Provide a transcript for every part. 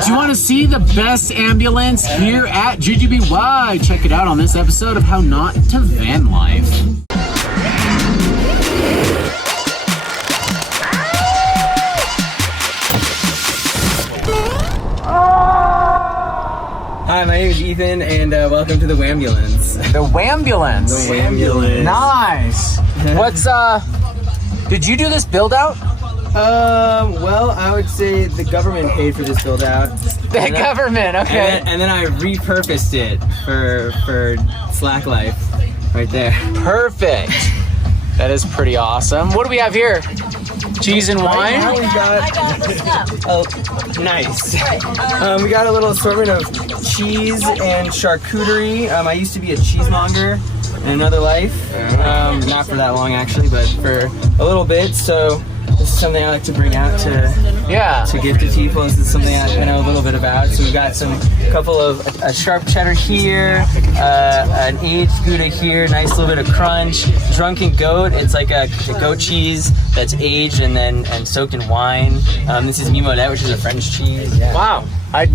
Do you want to see the best ambulance here at GGBY? Check it out on this episode of How Not to Van Life. Hi, my name is Ethan, and welcome to the Wambulance. The Wambulance. The Wambulance. Nice. What's did you do this build out? Well, I would say the government paid for this build out. The government, okay. And then I repurposed it for Slack Life, right there. Perfect. That is pretty awesome. What do we have here? Cheese and wine? Right now we got, I got the stuff. oh, nice. We got a little assortment of cheese and charcuterie. I used to be a cheesemonger in another life. Not for that long actually, but for a little bit. So this is something I like to bring out to give to people. This is something I know a little bit about. So we've got a couple of a sharp cheddar here, an aged Gouda here, nice little bit of crunch. Drunken Goat, it's like a goat cheese that's aged and soaked in wine. This is Mimolette, which is a French cheese. Yeah. Wow, I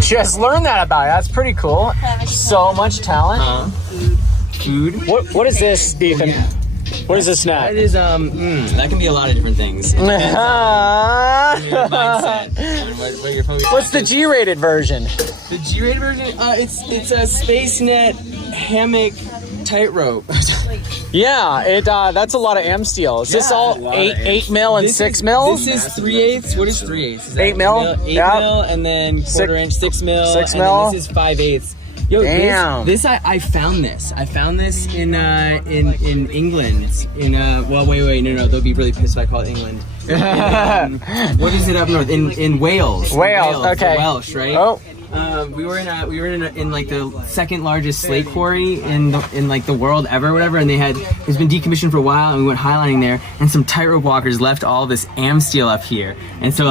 just learned that about you. That's pretty cool. So much talent. Food. What is this, Ethan? What is this snack? That is that can be a lot of different things. It depends on your mindset and what you're focused on. What's the G-rated version? The G-rated version? It's a Space Net hammock tightrope. Yeah, that's a lot of am steel. Is this all 8 mil and 6 mil? This is 3/8. What is 3/8? 8 mil? 8 mil, and then quarter inch 6 mil. 6 and mil. then this is 5/8. Yo, damn. This I found this. I found this in England. Wait, no, they'll be really pissed if I call it England. What is it up north? In Wales. Wales, okay. Welsh, right? Oh. We were in like the second largest slate quarry in like the world ever, whatever, and it's been decommissioned for a while, and we went highlining there, and some tightrope walkers left all this am steel up here, and so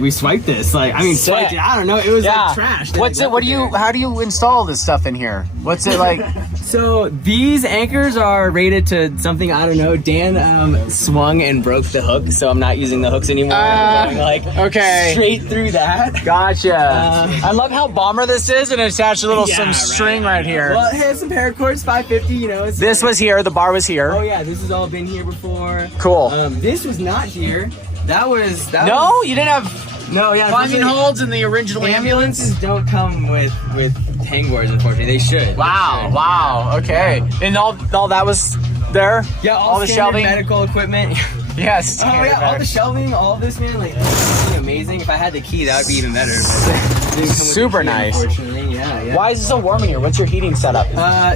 we swiped this, swiped it. I don't know, it was like trash. What's it? How do you install this stuff in here? What's it like? So these anchors are rated to something, I don't know. Dan swung and broke the hook, so I'm not using the hooks anymore. I'm going okay, straight through that. Gotcha. I love how bomber this is, and attached some string right here. Well, it has some paracords, 550. You know. This was here. The bar was here. Oh yeah, this has all been here before. Cool. This was not here. That was. You didn't have. No, yeah. Climbing holds in the original ambulances don't come with hangboards, unfortunately. They should. Wow. Okay. And all that was there. Yeah, all the shelving, medical equipment. Yes. Oh yeah, all the shelving, all of this, man. Like, it's amazing. If I had the key, that would be even better. But didn't come with super the key, nice. Unfortunately, yeah. Why is it so warm in here? What's your heating setup?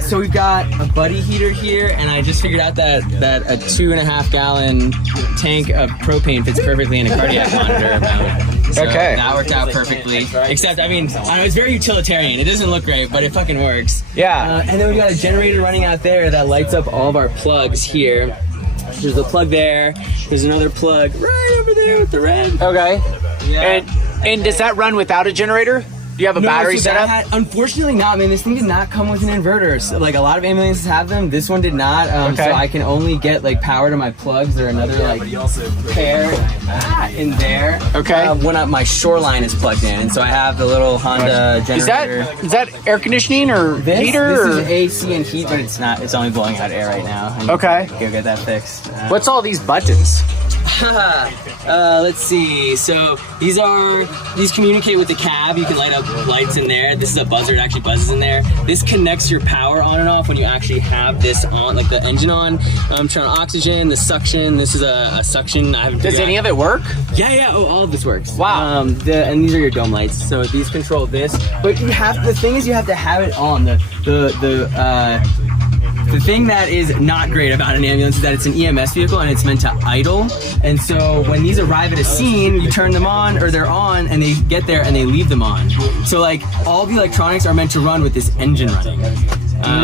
So we've got a buddy heater here, and I just figured out that a 2.5 gallon tank of propane fits perfectly in a cardiac monitor mount. So okay. That worked out perfectly. Except, I know it's very utilitarian. It doesn't look great, but it fucking works. Yeah. And then we got a generator running out there that lights up all of our plugs here. There's a plug there. There's another plug right over there with the red. Okay. Yeah. And does that run without a generator? Do you have a battery set up? Unfortunately not, man. This thing did not come with an inverter. So, like, a lot of ambulances have them. This one did not. So I can only get like power to my plugs. There are another pair in there. Okay. When my Shoreline is plugged in, and so I have the little Honda generator. Is that air conditioning or heater? This is AC and heat, but it's not. It's only blowing out air right now. Okay. Go get that fixed. What's all these buttons? Let's see. So these communicate with the cab. You can light up lights in there. This is a buzzer. It actually buzzes in there. This connects your power on and off when you actually have this on, like the engine on. Turn on oxygen, the suction. This is a suction. Does any of it work? Yeah. Oh, all of this works. Wow. And these are your dome lights. So these control this. But the thing is, you have to have it on. The thing that is not great about an ambulance is that it's an EMS vehicle and it's meant to idle. And so when these arrive at a scene, you turn them on, or they're on, and they get there and they leave them on. So like all the electronics are meant to run with this engine running.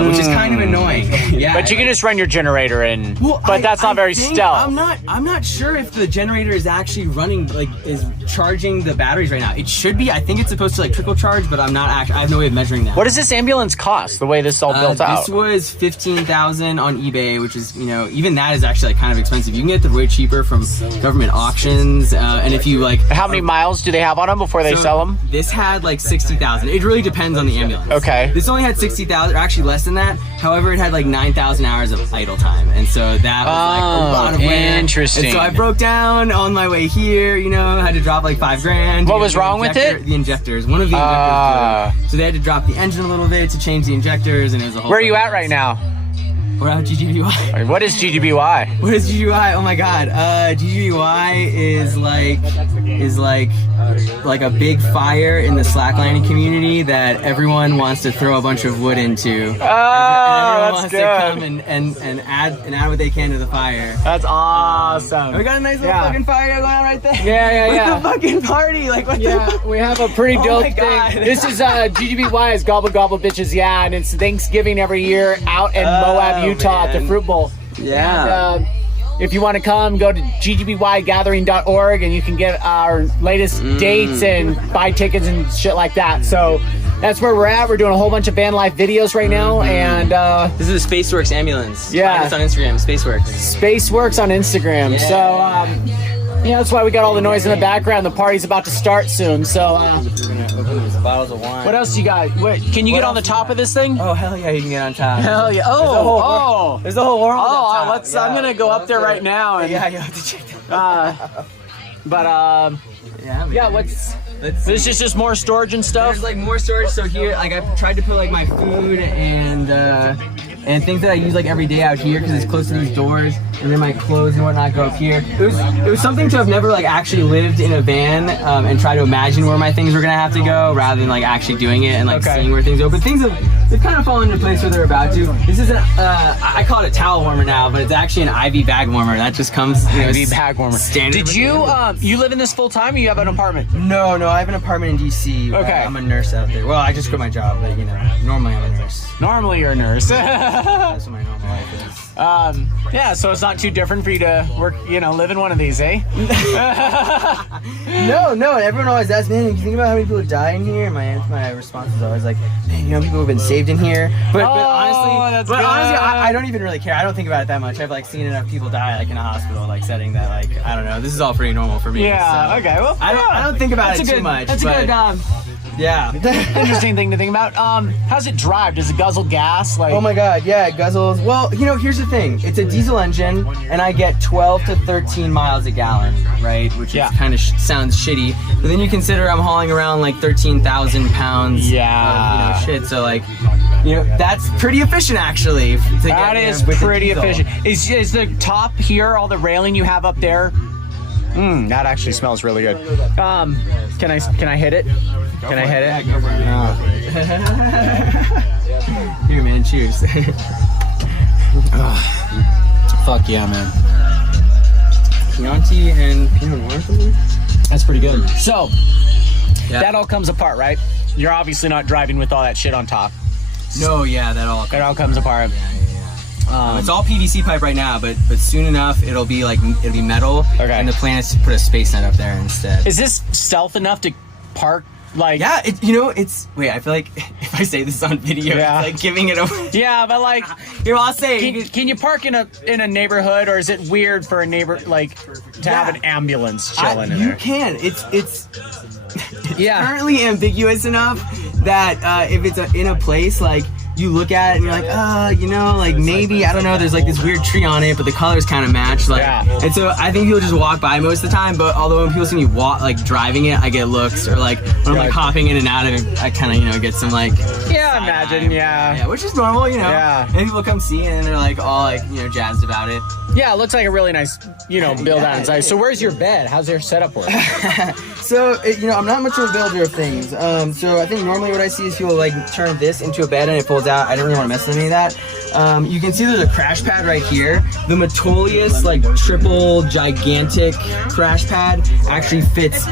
which is kind of annoying. Yeah, But you can just run your generator in. Well, but that's not very think- stealth. I'm not sure if the generator is actually running, like, is charging the batteries right now. It should be. I think it's supposed to like trickle charge, but I'm not actually. I have no way of measuring that. What does this ambulance cost? The way this is all built out. This was $15,000 on eBay, which is, you know, even that is actually like kind of expensive. You can get it way cheaper from government auctions, and if you like. How many miles do they have on them before they sell them? This had like 60,000. It really depends on the ambulance. Okay. This only had 60,000, or actually less than that. However, it had like 9,000 hours of idle time, and so that was like a lot of wear. Interesting. And so I broke down on my way here. You know, I had to drop like $5,000. What was wrong with it? The injectors. One of the injectors blew. So they had to drop the engine a little bit to change the injectors, and it was a whole. Where are you at right now? We're at GGBY. What is GGBY? What is GGBY? Oh my God. GGBY is like a big fire in the slacklining community that everyone wants to throw a bunch of wood into. Oh, everyone that's wants good. to come and add what they can to the fire. That's awesome. We got a nice little fucking fire going on right there. Yeah. What's the fucking party? Like, what the We have a pretty Oh dope my God. thing. This is GGBY is Gobble Gobble Bitches, yeah, and it's Thanksgiving every year out in Moab, Utah at the man. Fruit Bowl. Yeah. And, if you want to come, go to ggbygathering.org and you can get our latest dates and buy tickets and shit like that. So that's where we're at. We're doing a whole bunch of van life videos right now, and This is the SpaceWorks ambulance. Yeah. It's on Instagram, SpaceWorks. SpaceWorks on Instagram. Yeah. So, that's why we got all the noise in the background. The party's about to start soon. So, Bottles of wine. what else you got? Wait, can you get on the top of this thing? Oh, hell yeah, you can get on top. Hell yeah! There's the whole world. Oh, up top. let's. I'm gonna go up there right now. And, Yeah, you have to check that. yeah. What's Let's see. this? Is just more storage and stuff. There's like more storage. So here, like I've tried to put like my food and things that I use like every day out here because it's close to these doors, and then my clothes and whatnot go up here. It was something to have never like actually lived in a van and try to imagine where my things were gonna have to go rather than like actually doing it and like seeing where things go. But they've kind of fallen into place where they're about to. This is I call it a towel warmer now, but it's actually an IV bag warmer that just comes. IV bag warmer. Standard. Did you you live in this full time, or you have an apartment? No, I have an apartment in DC. Okay. I'm a nurse out there. Well, I just quit my job, but you know, normally I'm a nurse. Normally you're a nurse. That's what my normal life is. Yeah, so it's not too different for you to work, live in one of these, eh? No. Everyone always asks, man, you think about how many people die in here? My response is always like, man, you know, people have been saved in here. But honestly, I don't even really care. I don't think about it that much. I've like seen enough people die like in a hospital like setting that like I don't know. This is all pretty normal for me. Yeah. so Okay. Well, I don't think about it too much. That's but, a good. Yeah. Interesting thing to think about. How's it drive? Does it guzzle gas? Like, Oh my God, yeah, it guzzles. Well, you know, here's the thing. It's a diesel engine, and I get 12 to 13 miles a gallon, right? Which is kind of sounds shitty. But then you consider I'm hauling around like 13,000 pounds of, shit. So like, that's pretty efficient actually. That is pretty efficient. Is the top here, all the railing you have up there? That actually smells really good. Can I hit it? Can I hit it? Here, man, cheers. Fuck yeah, man. Chianti and Pinot Noir from there? That's pretty good. So, that all comes apart, right? You're obviously not driving with all that shit on top. No, yeah, that all comes apart. It's all PVC pipe right now, but soon enough it'll be metal. Okay. And the plan is to put a space net up there instead. Is this stealth enough to park? Like, yeah, it's. Wait, I feel like if I say this on video, it's like giving it away. Yeah, but like, here, I'll say. Can you park in a neighborhood, or is it weird for a neighbor like to have an ambulance chilling in there? You can. It's currently ambiguous enough that if it's in a place like. You look at it and you're like, like maybe, I don't know, there's like this weird tree on it, but the colors kind of match. Like, and so I think people just walk by most of the time, but although when people see me driving it, I get looks, or like when I'm like hopping in and out of it, I kind of, get some like, imagine, yeah, which is normal, and people come see it and they're like all like, jazzed about it. Yeah, it looks like a really nice, build out inside. So where's your bed? How's your setup work? So, I'm not much of a builder of things. So I think normally what I see is people like turn this into a bed and it folds out. I don't really want to mess with any of that. You can see there's a crash pad right here. The Metolius like triple gigantic crash pad actually fits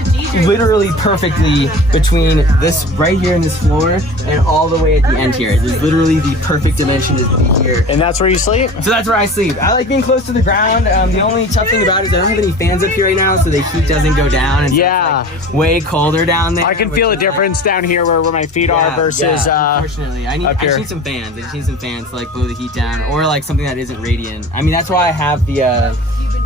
literally perfectly between this right here in this floor and all the way at the end here. It's literally the perfect dimension to be here. And that's where you sleep? So that's where I sleep. I like being close to the ground. The only tough thing about it is I don't have any fans up here right now, so the heat doesn't go down. And Yeah. so it's like way colder down there. I can feel the difference down here where my feet are versus unfortunately. I up here. just need some fans. I just need some fans to like blow the heat down, or like something that isn't radiant. I mean, that's why I have the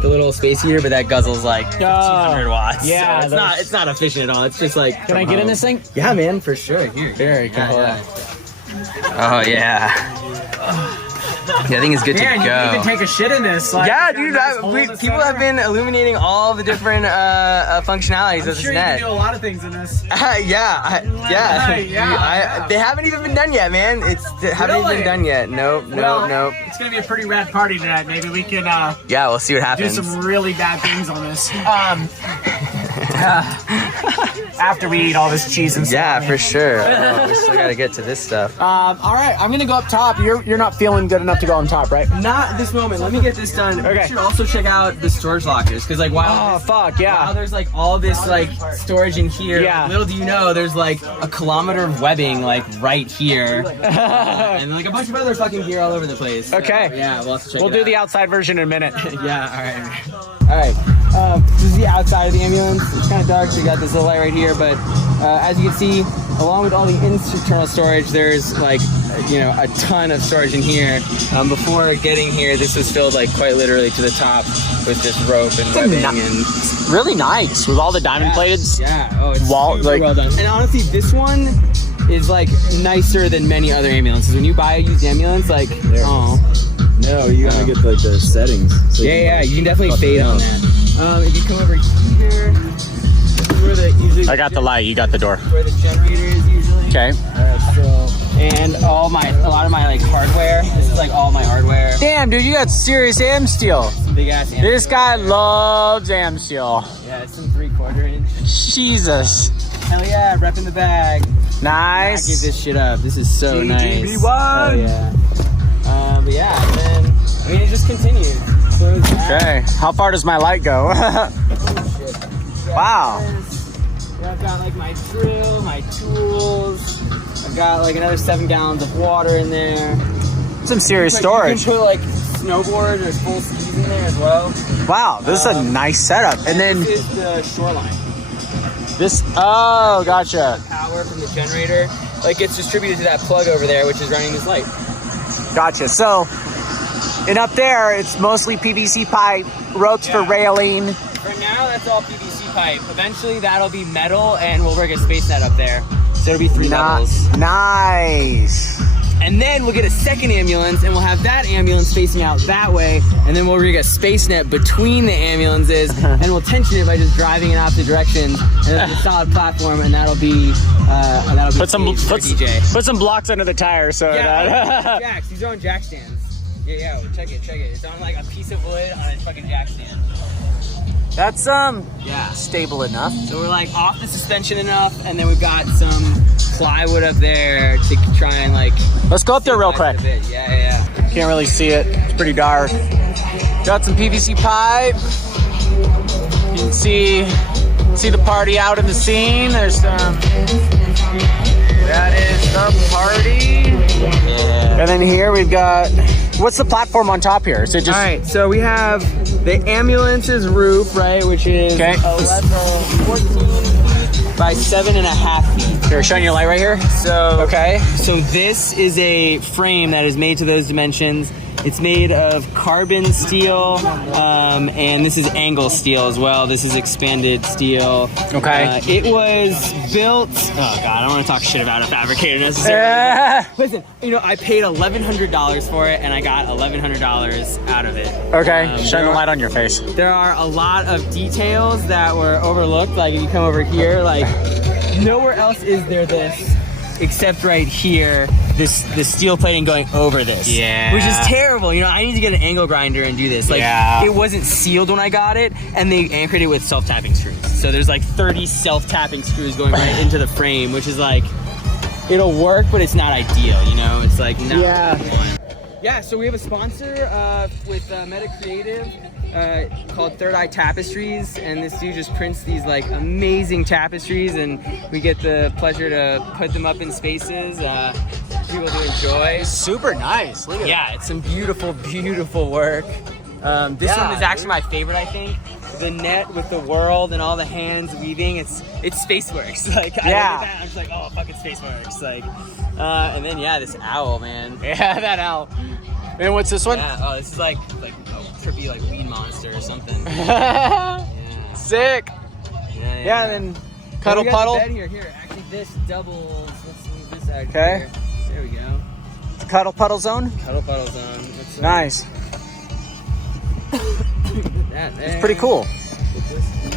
little space heater, but that guzzles like 1,500 watts. Yeah, so it's not efficient at all. It's just like. Can I get in this thing? Yeah, man, for sure. Here. Very cool. Oh yeah. Yeah, I think it's good to go. You can even take a shit in this. Like, yeah, dude. People have been illuminating all the different functionalities of this sure net. You can do a lot of things in this. They haven't even been done yet, man. Haven't even been done yet. Nope. It's gonna be a pretty rad party tonight. Maybe we can. Yeah, we'll see what happens. Do some really bad things on this. After we eat all this cheese and stuff. Yeah, for sure. We still gotta get to this stuff. All right, I'm gonna go up top. You're not feeling good enough to go on top, right? Not at this moment. Let me get this done. Okay. We should also check out the storage lockers, because like while there's like all this like storage in here, Yeah. little do you know, there's like a kilometer of webbing like right here, and like a bunch of other fucking gear all over the place. So, Okay. yeah, we'll have to check. We'll do the outside version in a minute. Yeah. All right. This is the outside of the ambulance. It's kind of dark, so you got this little light right here, but as you can see, along with all the internal storage, there's like, a ton of storage in here. Before getting here, this was filled like quite literally to the top with just rope and webbing and really nice with all the diamond plated. Yeah. Oh, it's wall, super like, well done. And honestly, this one is like nicer than many other ambulances. When you buy a used ambulance, like, No, you gotta get like the settings. So you can definitely fade on that. If you come over here, this is where I got the light. You got the door. where the generator is usually. Okay. And a lot of my like hardware. This is like all my hardware. Damn, dude, you got serious am steel. Some big ass. This guy loves am steel. Yeah, it's some 3/4 inch. Jesus. Hell yeah, repping the bag. Nice. Give this shit up. This is so nice. GGB1. Oh yeah. But yeah, and then it just continues. Okay. How far does my light go? Wow. I've got like my drill, my tools. I've got like another 7 gallons of water in there. Some serious You storage. can put like snowboard or full skis in there as well. Wow, this is a nice setup. And then this is the shoreline. Gotcha. Power from the generator like gets distributed to that plug over there, which is running this light. Gotcha. So, and up there, it's mostly PVC pipe, ropes for railing. For now, that's all PVC pipe. Eventually, that'll be metal, and we'll rig a space net up there. So it'll be 3 levels. Nice. And then we'll get a second ambulance, and we'll have that ambulance facing out that way, and then we'll rig a space net between the ambulances, and we'll tension it by just driving in opposite directions, and it'll be a solid platform, and that'll be Put some DJ. put some blocks under the tires so Jacks. These are on jack stands. Yeah, check it. It's on like a piece of wood on a fucking jack stand. That's stable enough. So we're like off the suspension enough, and then we've got some plywood up there to try and like. Let's go up there real quick. Yeah. Can't really see it. It's pretty dark. Got some PVC pipe. You can see the party out in the scene. There's some. That is the party. Yeah. And then here we've got. What's the platform on top here? Is it just? All right, so we have the ambulance's roof, right, which is 14 by 7.5 feet. Here, shine your light right here. So Okay. So this is a frame that is made to those dimensions. It's made of carbon steel, and this is angle steel as well. This is expanded steel. Okay. It was built. Oh God, I don't want to talk shit about a fabricator necessarily. Listen, I paid $1,100 for it, and I got $1,100 out of it. Okay. Shine the light on your face. There are a lot of details that were overlooked. Like if you come over here, like nowhere else is there this except right here. This steel plating going over this, which is terrible. I need to get an angle grinder and do this. Like, it wasn't sealed when I got it, and they anchored it with self-tapping screws. So there's like 30 self-tapping screws going right into the frame, which is like, it'll work, but it's not ideal. It's like not what we want. Yeah, so we have a sponsor with Meta Creative called Third Eye Tapestries, and this dude just prints these like amazing tapestries, and we get the pleasure to put them up in spaces for people to enjoy. Super nice. Look at Yeah, it's some beautiful, beautiful work. This one is actually my favorite, I think. The net with the world and all the hands weaving, it's Spaceworks. Like, I look at that, I'm just like, oh, fucking Spaceworks. Like, and then yeah, this owl, man. Yeah, that owl. And what's this one? Yeah, oh, this is like a trippy like weed monster or something. Yeah. Sick. Yeah, and then cuddle we got puddle. the bed here. Actually, this doubles. Let's move this out. Okay. Here. There we go. Cuddle puddle zone. Cuddle puddle zone. Nice. It's pretty cool.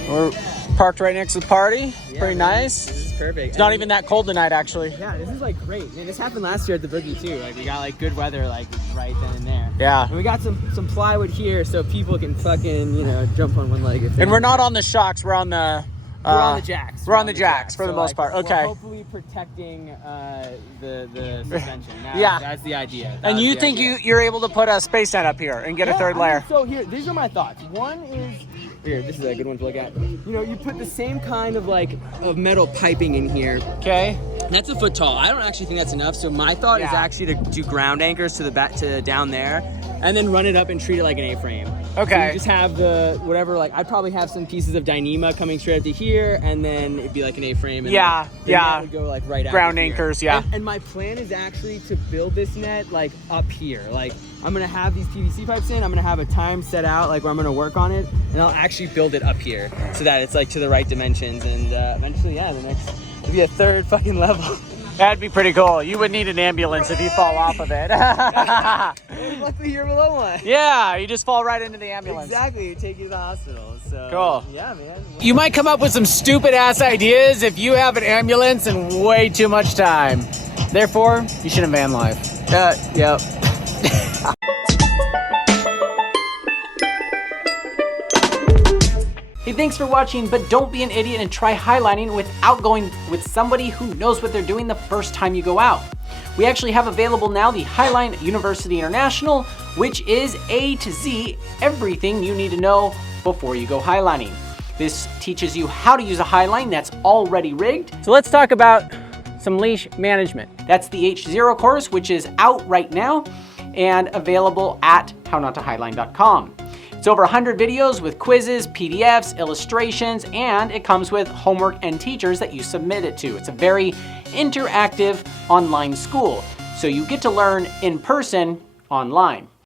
We're parked right next to the party. Yeah, Pretty man, nice. This is perfect. It's not even that cold tonight, actually. Yeah, this is like great. Man, this happened last year at the Boogie too. Like we got like good weather like right then and there. Yeah. And we got some plywood here so people can fucking jump on one leg. If And we're not on the shocks. We're on the. We're on the jacks. We're on the jacks for the most part. Okay. We're hopefully protecting the suspension. Yeah. That's the idea. And you think you're able to put a space net up here and get a third layer? So here, these are my thoughts. One is here. This is a good one to look at. You put the same kind of of metal piping in here. Okay. That's a foot tall. I don't actually think that's enough. So my thought is actually to do ground anchors to the back to down there, and then run it up and treat it like an A-frame. Okay. So you just have the whatever. I'd probably have some pieces of Dyneema coming straight up to here, and then it'd be like an A-frame. And Yeah, the yeah. net would go right out Ground here. anchors, yeah. And my plan is actually to build this net up here. I'm gonna have these PVC pipes in. I'm gonna have a time set out where I'm gonna work on it, and I'll actually build it up here so that it's to the right dimensions. And eventually, it'll be a third fucking level. That'd be pretty cool. You would need an ambulance if you fall off of it. Luckily, you're below one. Yeah, you just fall right into the ambulance. Exactly, you take you to the hospital. So Cool. Yeah, man. You might come up with some stupid ass ideas if you have an ambulance and way too much time. Therefore, you shouldn't van life. Yep. Hey, thanks for watching, but don't be an idiot and try highlining without going with somebody who knows what they're doing the first time you go out. We actually have available now the Highline University International, which is A to Z, everything you need to know before you go highlining. This teaches you how to use a highline that's already rigged. So let's talk about some leash management. That's the H0 course, which is out right now and available at hownottohighline.com. It's over 100 videos with quizzes, PDFs, illustrations, and it comes with homework and teachers that you submit it to. It's a very interactive online school, so you get to learn in person online.